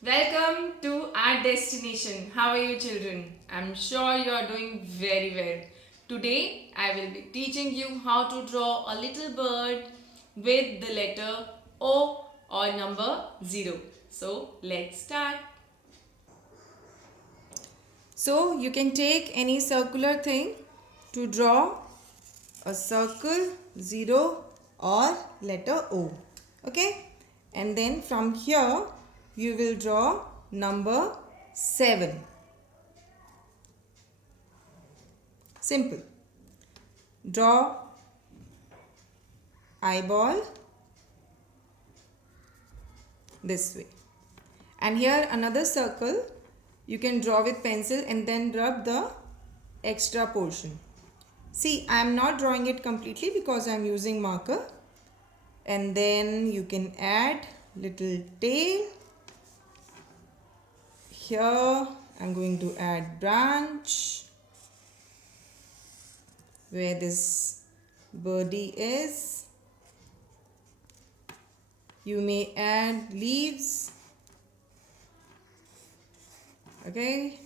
Welcome to our destination. How are you, children? I'm sure you are doing very well. Today, I will be teaching you how to draw a little bird with the letter O or number 0. So, let's start. So you can take any circular thing to draw a circle, 0 or letter O. Okay? And then from here you will draw number 7. Simple. Draw eyeball this way. And here another circle you can draw with pencil and then rub the extra portion. See, I am not drawing it completely because I am using marker. And then you can add little tail. Here I'm going to add branch where this birdie is. You may add leaves. Okay.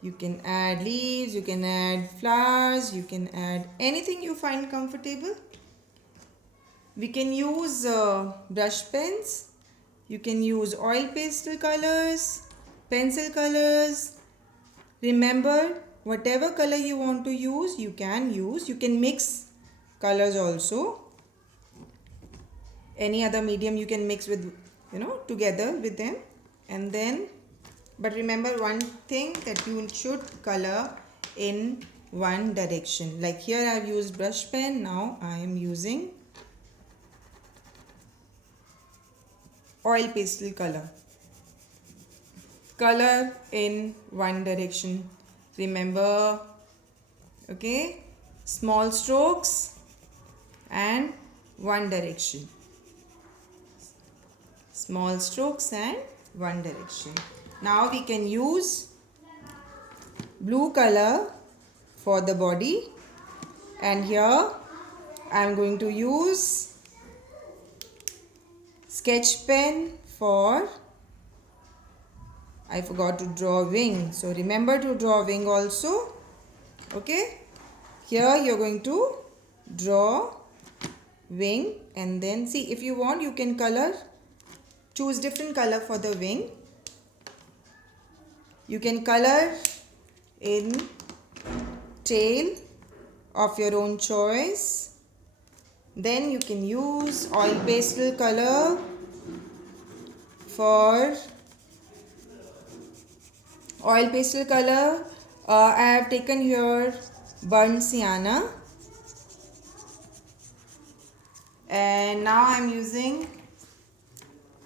You can add leaves, you can add flowers, you can add anything you find comfortable. We can use brush pens. You can use oil pastel colors, pencil colors. Remember, whatever color you want to use, you can use. You can mix colors also. Any other medium you can mix with, together with them. And then, but remember one thing, that you should color in one direction. Like here I have used brush pen. Now I am using oil pastel color. Color in one direction. Remember, okay, small strokes and one direction. Small strokes and one direction. Now we can use blue color for the body, and here I am going to use sketch pen for, I forgot to draw wing, so remember to draw wing also. Okay, here you are going to draw wing, and then see, if you want you can color, choose different color for the wing. You can color in tail of your own choice. Then you can use oil pastel color for oil pastel color. I have taken here burnt sienna, and now I am using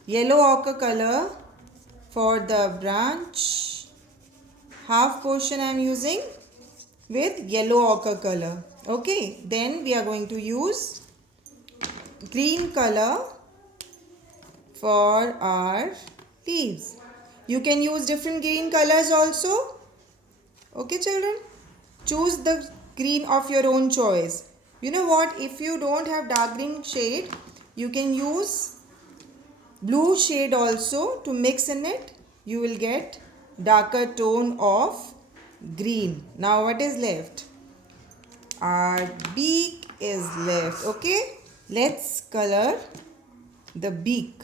yellow ochre color for the branch. Half portion I am using with yellow ochre color. Okay, then we are going to use green color for our leaves. You can use different green colors also. Okay, children, choose the green of your own choice. You know what, if you don't have dark green shade, you can use blue shade also to mix in it. You will get darker tone of green. Now what is left? Our beak is left. Okay, let's color the beak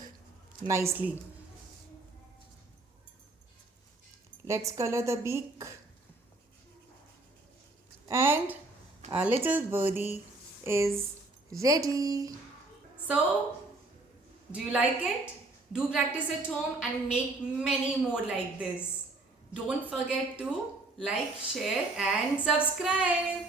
nicely. Let's color the beak, and our little birdie is ready. So, do you like it? Do practice at home and make many more like this. Don't forget to like, share, and subscribe.